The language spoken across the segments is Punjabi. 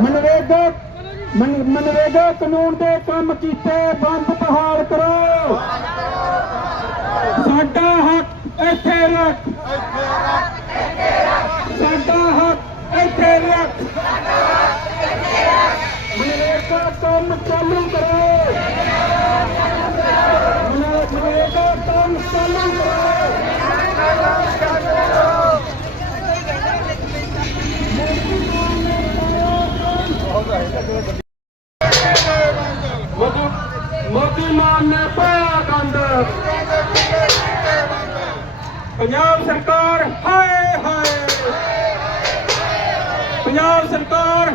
ਮਨਰੇਗਾ ਮਨਰੇਗਾ ਕਾਨੂੰਨ ਦੇ ਕੰਮ ਕੀਤੇ ਬੰਦ ਬਹਾਲ ਕਰੋ। ਸਾਡਾ ਹੱਕ ਇੱਥੇ ਰੱਖ। ਸਾਡਾ ਹੱਕ ਇੱਥੇ ਰੱਖ। ਮਨਰੇਗਾ ਕੰਮ ਚਾਲੂ ਕਰੋ। ਮੋਦੀ ਮਾਨ ਨੇ ਪਾਇਆ ਗੰਦ ਪੰਜਾਬ ਸਰਕਾਰ ਹਾਏ ਹਾਏ। ਪੰਜਾਬ ਸਰਕਾਰ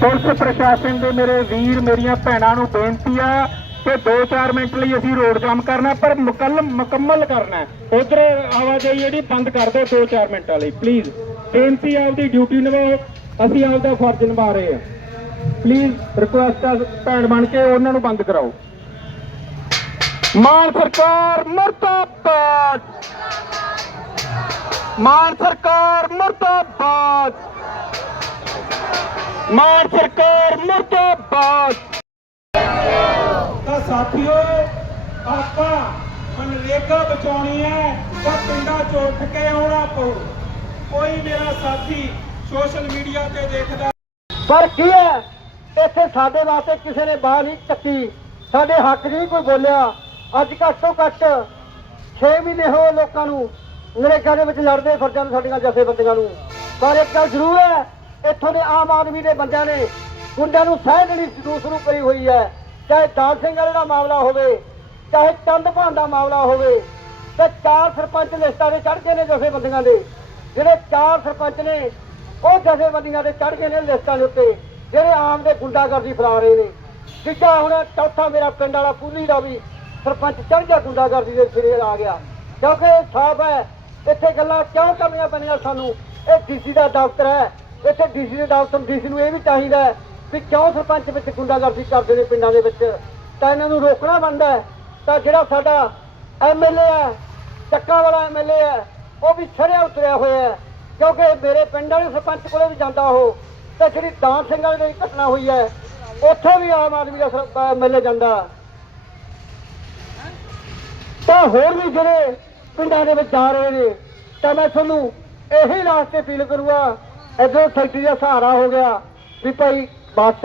ਪੁਲਿਸ ਪ੍ਰਸ਼ਾਸਨ ਦੇ ਮੇਰੇ ਵੀਰ, ਮੇਰੀਆਂ ਭੈਣਾਂ ਨੂੰ ਬੇਨਤੀ ਆ ਕਿ 2-4 ਮਿੰਟ ਲਈ ਅਸੀਂ ਰੋਡ ਜਾਮ ਕਰਨਾ, ਪਰ ਮੁਕੱਲ, ਮੁਕੰਮਲ ਕਰਨਾ ਉਧਰ ਆਵਾਜਾਈ ਜਿਹੜੀ ਬੰਦ ਕਰ ਦਿਓ 2-4 ਮਿੰਟਾਂ ਲਈ ਪਲੀਜ਼ ਬੇਨਤੀ ਆਪਦੀ ਡਿਊਟੀ ਨਿਭਾਓ, ਅਸੀਂ ਆਪਦਾ ਫਰਜ਼ ਨਿਭਾ ਰਹੇ ਹਾਂ। ਪਲੀਜ਼ ਰਿਕੁਐਸਟ ਆ ਭੈਣ ਬਣ ਕੇ ਉਹਨਾਂ ਨੂੰ ਬੰਦ ਕਰਾਓ। ਮਾਨ ਸਰਕਾਰ ਮਰਦਾਬਾਦ! ਮਾਨ ਸਰਕਾਰ ਮਰਦਾਬਾਦ! ਮਾਨ ਸਰਕਾਰ ਮਰਦਾਬਾਦ। ਤਾਂ ਸਾਥੀਓ ਆਪਾਂ ਮਨਰੇਗਾ ਬਚਾਉਣੀ ਹੈ ਤਾਂ ਪਿੰਡਾਂ ਚੋਂ ਉੱਠ ਕੇ ਆਉਣਾ ਪਊ। ਕੋਈ ਮੇਰਾ ਸਾਥੀ ਸੋਸ਼ਲ ਮੀਡੀਆ ਤੇ ਦੇਖਦਾ ਪਰ ਕੀ ਹੈ? ਇੱਥੇ ਸਾਡੇ ਵਾਸਤੇ ਕਿਸੇ ਨੇ ਬਾਹ ਨਹੀਂ ਚੱਕੀ। ਸਾਡੇ ਹੱਕ ਨਹੀਂ ਕੋਈ ਬੋਲਿਆ। ਅੱਜ ਘੱਟ ਘੱਟ 6 ਮਹੀਨੇ ਹੋਏ ਲੋਕਾਂ ਨੂੰ। ਨਰੇਗਾ ਦੇ ਵਿੱਚ ਲੜਦੇ ਫਿਰਦਿਆਂ ਨੂੰ ਸਾਡੀਆਂ ਜਥੇਬੰਦੀਆਂ ਨੂੰ। ਪਰ ਇੱਕ ਗੱਲ ਜ਼ਰੂਰ ਹੈ ਇੱਥੋਂ ਦੇ ਆਮ ਆਦਮੀ ਦੇ ਬੰਦਿਆਂ ਨੇ ਗੁੰਡਿਆਂ ਨੂੰ ਸਹਿ ਦੇਣੀ ਸ਼ੁਰੂ ਸ਼ੁਰੂ ਕਰੀ ਹੋਈ ਹੈ। ਚਾਹੇ ਦਾਲ ਸਿੰਘ ਵਾਲੇ ਦਾ ਮਾਮਲਾ ਹੋਵੇ, ਚਾਹੇ ਚੰਦ ਭਾਨ ਦਾ ਮਾਮਲਾ ਹੋਵੇ, ਤੇ ਚਾਰ ਸਰਪੰਚ ਲਿਸਟਾਂ ਦੇ ਚੜ੍ਹ ਗਏ ਨੇ ਜਥੇਬੰਦੀਆਂ ਦੇ। ਜਿਹੜੇ ਚਾਰ ਸਰਪੰਚ ਨੇ, ਉਹ ਜਥੇਬੰਦੀਆਂ ਦੇ ਚੜ੍ਹ ਗਏ ਨੇ ਲਿਸਟਾਂ ਦੇ ਉੱਤੇ, ਜਿਹੜੇ ਆਮ ਦੇ ਗੁੰਡਾਗਰਦੀ ਫੈਲਾ ਰਹੇ ਨੇ। ਤੀਜਾ ਹੁਣ ਚੌਥਾ ਮੇਰਾ ਪਿੰਡ ਵਾਲਾ ਪੂਲੀ ਦਾ ਵੀ ਸਰਪੰਚ ਚੜ੍ਹ ਗਿਆ, ਗੁੰਡਾਗਰਦੀ ਦੇ ਸਿਰੇ ਆ ਗਿਆ। ਕਿਉਂਕਿ ਇਹ ਸਾਫ਼ ਹੈ, ਇੱਥੇ ਗੱਲਾਂ ਕਿਉਂ ਕਰਨੀਆਂ ਪੈਣੀਆਂ ਸਾਨੂੰ? ਇਹ ਡੀਸੀ ਦਾ ਦਫ਼ਤਰ ਹੈ। ਇੱਥੇ ਡੀਸੀ ਦੇ ਦਫ਼ਤਰ ਡੀਸੀ ਨੂੰ ਇਹ ਵੀ ਚਾਹੀਦਾ ਹੈ ਵੀ ਕਿਉਂ ਸਰਪੰਚ ਵਿੱਚ ਗੁੰਡਾਗਰਦੀ ਕਰਦੇ ਨੇ ਪਿੰਡਾਂ ਦੇ ਵਿੱਚ? ਤਾਂ ਇਹਨਾਂ ਨੂੰ ਰੋਕਣਾ ਬਣਦਾ ਹੈ। ਤਾਂ ਜਿਹੜਾ ਸਾਡਾ ਐਮਐਲਏ ਹੈ, ਚੱਕਾ ਵਾਲਾ ਐਮਐਲਏ ਹੈ, ਉਹ ਵੀ ਛੜਿਆ ਉਤਰਿਆ ਹੋਇਆ ਹੈ। ਕਿਉਂਕਿ ਮੇਰੇ ਪਿੰਡ ਵਾਲੇ ਸਰਪੰਚ ਕੋਲੇ ਵੀ ਜਾਂਦਾ ਉਹ। ਤੇ ਜਿਹੜੀ ਦਾਨ ਸਿੰਘ ਵਾਲੀ ਦੀ ਘਟਨਾ ਹੋਈ ਹੈ, ਉੱਥੇ ਵੀ ਆਮ ਆਦਮੀ ਦਾ ਐਮਐਲਏ ਜਾਂਦਾ। ਤਾਂ ਹੋਰ ਵੀ ਜਿਹੜੇ ਪਿੰਡਾਂ ਦੇ ਵਿੱਚ ਜਾ ਰਹੇ ਨੇ, ਤਾਂ ਮੈਂ ਤੁਹਾਨੂੰ ਇਹੀ ਲਾਸਟ ਤੇ ਅਪੀਲ ਕਰੂੰਗਾ ਇਧਰੋਂ ਫੈਕਟਰੀ ਦਾ ਸਹਾਰਾ ਹੋ ਗਿਆ ਵੀ ਭਾਈ ਬੱਸ